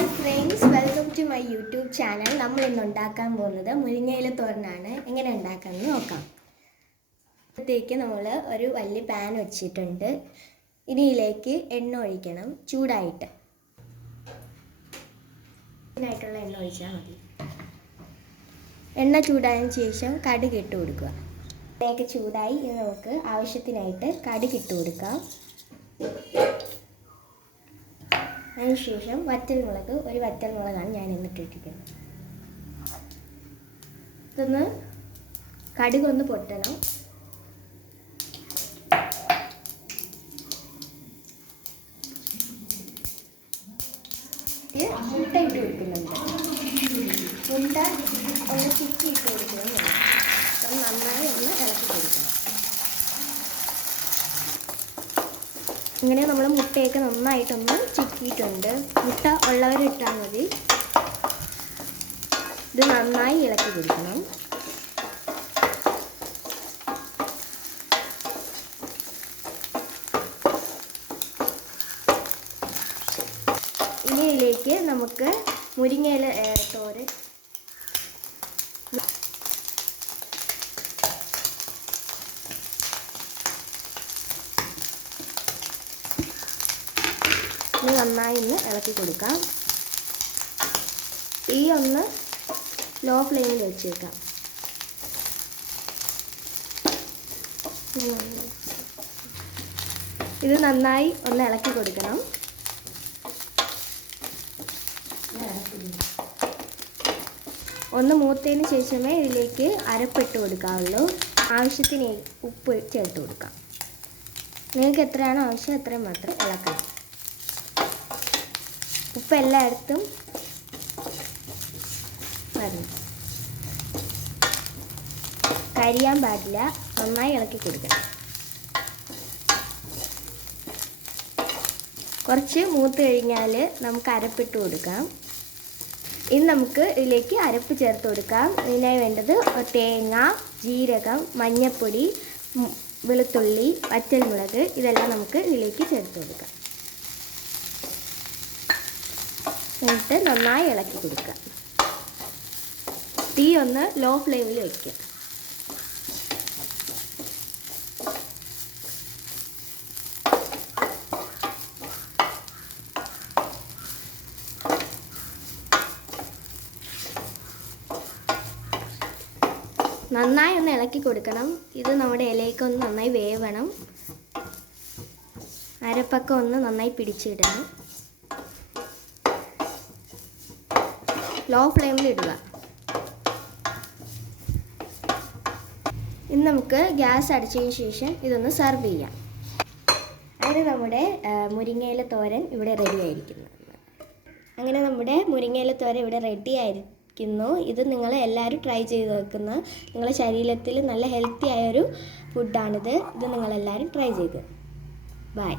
Hi friends welcome to my YouTube channel നമ്മൾ ഇന്ന് ഉണ്ടാക്കാൻ പോകുന്നത് മുരിങ്ങയില തോരനാണ്. എങ്ങനെ ഉണ്ടാക്കാമെന്ന് നോക്കാം. അപ്പോഴത്തേക്ക് നമ്മൾ ഒരു വലിയ പാൻ വെച്ചിട്ടുണ്ട്. ഇനിയിലേക്ക് എണ്ണ ഒഴിക്കണം ചൂടായിട്ട്. ഇതിനായിട്ടുള്ള എണ്ണ ഒഴിച്ചാൽ മതി. എണ്ണ ചൂടായതിന് ശേഷം കടുക് ഇട്ട് കൊടുക്കുക. ഇതിലേക്ക് ചൂടായി ഇനി നമുക്ക് ആവശ്യത്തിനായിട്ട് കടുക് ഇട്ട് കൊടുക്കാം. അതിനുശേഷം വറ്റൽമുളക് ഒരു വറ്റൽമുളകാണ് ഞാൻ എന്നിട്ടിരിക്കുന്നത് ഇതൊന്ന് കടുകൊന്ന് പൊട്ടണം. മുട്ട ഇട്ട് കൊടുക്കുന്നുണ്ട്. മുട്ട ഒന്ന് ചിക്കി ഇട്ട് കൊടുക്കണം അപ്പം നന്നായി ഒന്ന് ഇളക്കി കൊടുക്കണം ഇങ്ങനെ നമ്മൾ മുട്ടയൊക്കെ നന്നായിട്ടൊന്ന് ചിക്കിയിട്ടുണ്ട്. മുട്ട ഉള്ളവരിട്ടാൽ മതി. ഇത് നന്നായി ഇളക്കി കൊടുക്കണം. ഇനി ഇതിലേക്ക് നമുക്ക് മുരിങ്ങയില തോരൻ ഇത് നന്നായി ഒന്ന് ഇളക്കി കൊടുക്കാം. ഈ ഒന്ന് ലോ ഫ്ലെയിമിൽ വെച്ചേക്കാം ഇത് നന്നായി ഒന്ന് ഇളക്കി കൊടുക്കണം. ഒന്ന് മൂത്തതിന് ശേഷമേ ഇതിലേക്ക് അരപ്പിട്ട് കൊടുക്കാവുള്ളൂ. ആവശ്യത്തിന് ഉപ്പ് ചേർത്ത് കൊടുക്കാം. നിങ്ങൾക്ക് എത്രയാണോ ആവശ്യം അത്രയും മാത്രം ഇളക്കണം. ഉപ്പ് എല്ലായിടത്തും വരണം. കരിയാൻ പാടില്ല. നന്നായി ഇളക്കി കൊടുക്കണം. കുറച്ച് മൂത്ത് കഴിഞ്ഞാൽ നമുക്ക് അരപ്പിട്ട് കൊടുക്കാം. ഇനി നമുക്ക് ഇതിലേക്ക് അരപ്പ് ചേർത്ത് കൊടുക്കാം. ഇതിനായി വേണ്ടത് തേങ്ങ ജീരകം മഞ്ഞൾപ്പൊടി വെളുത്തുള്ളി പച്ചൽമുളക് ഇതെല്ലാം നമുക്ക് ഇതിലേക്ക് ചേർത്ത് കൊടുക്കാം. എന്നിട്ട് നന്നായി ഇളക്കി കൊടുക്കുക. തീ ഒന്ന് ലോ ഫ്ലെയിമിൽ വയ്ക്കുക നന്നായി ഒന്ന് ഇളക്കി കൊടുക്കണം. ഇത് നമ്മുടെ ഇലയ്ക്ക് ഒന്ന് നന്നായി വേവണം. അരപ്പൊക്കെ ഒന്ന് നന്നായി പിടിച്ചിടണം. ലോ ഫ്ലെയിമിൽ ഇടുക. ഇനി നമുക്ക് ഗ്യാസ് അടച്ചതിന് ശേഷം ഇതൊന്ന് സെർവ് ചെയ്യാം. അങ്ങനെ നമ്മുടെ മുരിങ്ങയില തോരൻ ഇവിടെ റെഡി ആയിരിക്കുന്നു. അങ്ങനെ നമ്മുടെ മുരിങ്ങയില തോരൻ ഇവിടെ റെഡി ആയിരിക്കുന്നു. ഇത് നിങ്ങൾ എല്ലാവരും ട്രൈ ചെയ്ത് നോക്കുന്ന നിങ്ങളുടെ ശരീരത്തിൽ നല്ല ഹെൽത്തി ആയൊരു ഫുഡാണിത് ഇത് നിങ്ങളെല്ലാവരും ട്രൈ ചെയ്ത്. ബൈ